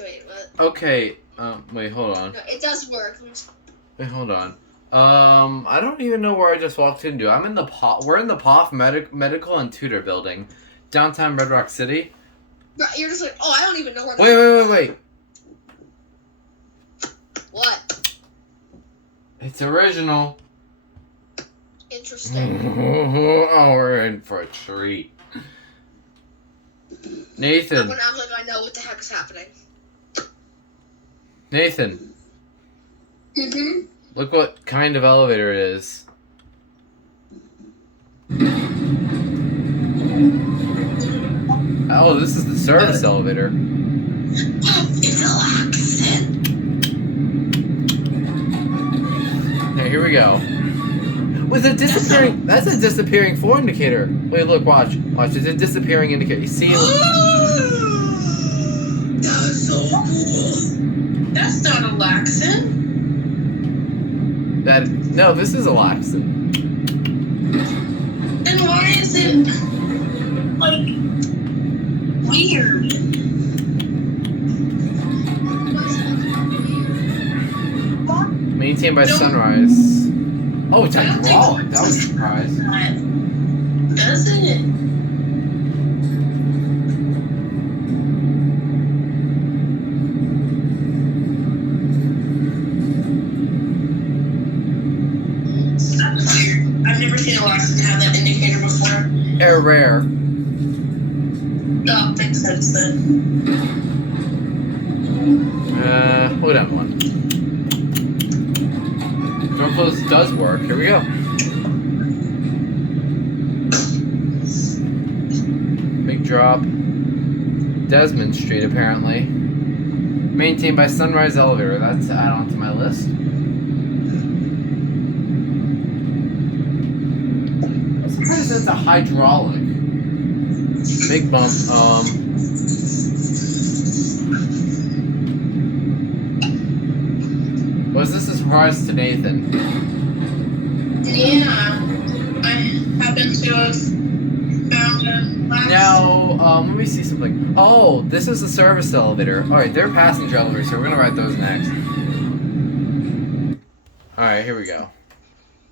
Wait, what? Okay, wait, hold on. No, it does work. Wait, hold on. I don't even know where I just walked into. I'm in the we're in the Poff Medical and Tutor building, downtown Red Rock City. Bro, you're just like, oh, I don't even know where. Wait. What? It's original. Interesting. Oh, we're in for a treat. Nathan. I'm gonna act like I know what the heck is happening. Nathan. Mm-hmm. Look what kind of elevator it is. Oh, this is the service elevator. It's a Lexan. Okay, here we go. With a disappearing, that's a disappearing floor indicator. Wait, look, watch. It's a disappearing indicator. You see? That's so cool. That's not a Lexan. No, this is a Lexan. Then why is it like weird? Maintained by Sunrise. Oh, it's hydraulic. That was a surprise. Does it? That's weird. I've never seen a Lexan have that indicator before. Air rare. That makes sense then. Hold on one. Door close does work. Here we go. Big drop. Desmond Street, apparently. Maintained by Sunrise Elevator. That's to add on to my list. I'm surprised it's a hydraulic. Big bump. Was this a surprise to Nathan? Yeah. I happen to have found a Lexan. Now, let me see something. Oh, this is the service elevator. Alright, they're passenger elevators, so we're gonna ride those next. Alright, here we go.